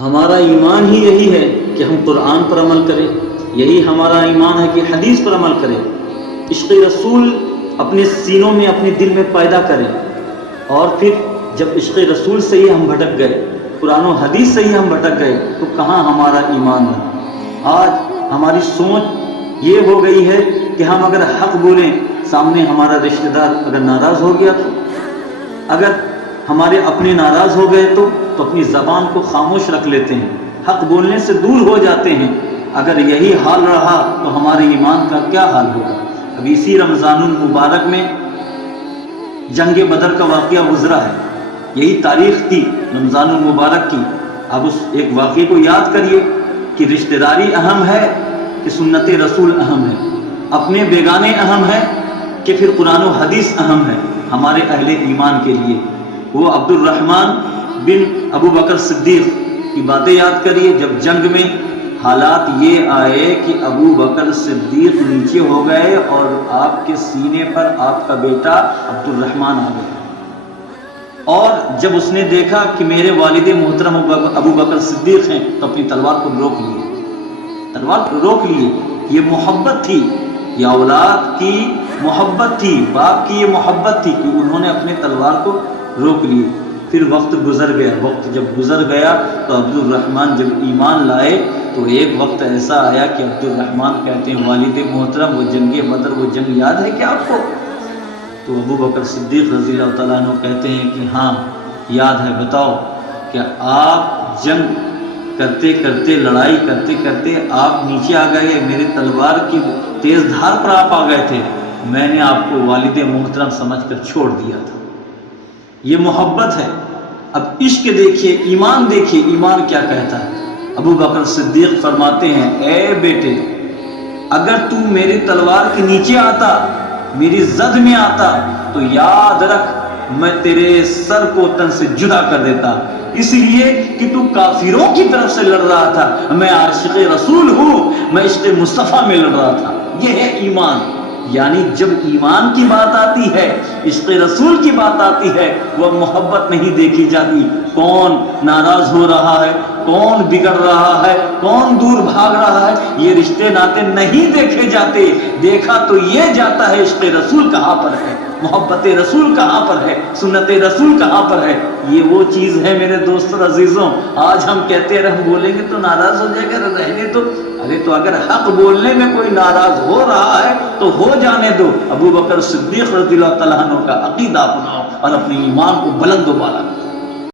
ہمارا ایمان ہی یہی ہے کہ ہم قرآن پر عمل کریں، یہی ہمارا ایمان ہے کہ حدیث پر عمل کریں، عشق رسول اپنے سینوں میں اپنے دل میں پیدا کریں، اور پھر جب عشق رسول سے ہی ہم بھٹک گئے، قرآن و حدیث سے ہی ہم بھٹک گئے تو کہاں ہمارا ایمان ہے؟ آج ہماری سوچ یہ ہو گئی ہے کہ ہم اگر حق بولیں، سامنے ہمارا رشتہ دار اگر ناراض ہو گیا تو، اگر ہمارے اپنے ناراض ہو گئے تو اپنی زبان کو خاموش رکھ لیتے ہیں، حق بولنے سے دور ہو جاتے ہیں۔ اگر یہی حال رہا تو ہمارے ایمان کا کیا حال ہوگا؟ اب اسی رمضان المبارک میں جنگ بدر کا واقعہ گزرا ہے، یہی تاریخ تھی رمضان المبارک کی۔ اب اس ایک واقعے کو یاد کریے کہ رشتہ داری اہم ہے کہ سنت رسول اہم ہے، اپنے بیگانے اہم ہے کہ پھر قرآن و حدیث اہم ہے ہمارے اہل ایمان کے لیے۔ وہ عبد الرحمن بن ابو بکر صدیق کی باتیں یاد کریے، جب جنگ میں حالات یہ آئے کہ ابو بکر صدیق نیچے ہو گئے اور آپ کے سینے پر آپ کا بیٹا عبد الرحمن آ گیا، اور جب اس نے دیکھا کہ میرے والد محترم ابو بکر صدیق ہیں تو اپنی تلوار کو روک لیے، تلوار کو روک لیے۔ یہ محبت تھی، یہ اولاد کی محبت تھی، باپ کی یہ محبت تھی کہ انہوں نے اپنے تلوار کو روک لیے۔ پھر وقت گزر گیا، وقت جب گزر گیا تو عبد الرحمن جب ایمان لائے تو ایک وقت ایسا آیا کہ عبد الرحمن کہتے ہیں والد محترم وہ جنگ بدر، وہ جنگ یاد ہے کیا آپ کو؟ تو ابو بکر صدیق رضی اللہ تعالیٰ عنہ کہتے ہیں کہ ہاں یاد ہے، بتاؤ کہ آپ جنگ کرتے کرتے، لڑائی کرتے کرتے آپ نیچے آ گئے، میرے تلوار کی تیز دھار پر آپ آ گئے تھے، میں نے آپ کو والد محترم سمجھ کر چھوڑ دیا تھا۔ یہ محبت ہے۔ اب عشق دیکھیے، ایمان دیکھیے، ایمان کیا کہتا ہے۔ ابو بکر صدیق فرماتے ہیں اے بیٹے، اگر تو میری تلوار کے نیچے آتا، میری زد میں آتا تو یاد رکھ میں تیرے سر کو تن سے جدا کر دیتا، اس لیے کہ تو کافروں کی طرف سے لڑ رہا تھا، میں عاشق رسول ہوں، میں عشق مصطفیٰ میں لڑ رہا تھا۔ یہ ہے ایمان۔ یعنی جب ایمان کی بات آتی ہے، عشق رسول کی بات آتی ہے، وہ محبت نہیں دیکھی جاتی، کون ناراض ہو رہا ہے، کون بگڑ رہا ہے، کون دور بھاگ رہا ہے، یہ رشتے ناتے نہیں دیکھے جاتے۔ دیکھا تو یہ جاتا ہے عشق رسول کہاں پر ہے، محبت رسول کہاں پر ہے، سنت رسول کہاں پر ہے۔ یہ وہ چیز ہے میرے دوستوں عزیزوں، آج ہم کہتے رہے ہم بولیں گے تو ناراض ہو جائے گا، رہنے تو ارے تو اگر حق بولنے میں کوئی ناراض ہو رہا ہے تو ہو جانے دو۔ ابو بکر صدیق رضی اللہ تعالیٰ عنہ کا عقیدہ اپناؤ اور اپنے ایمان کو بلند و بالا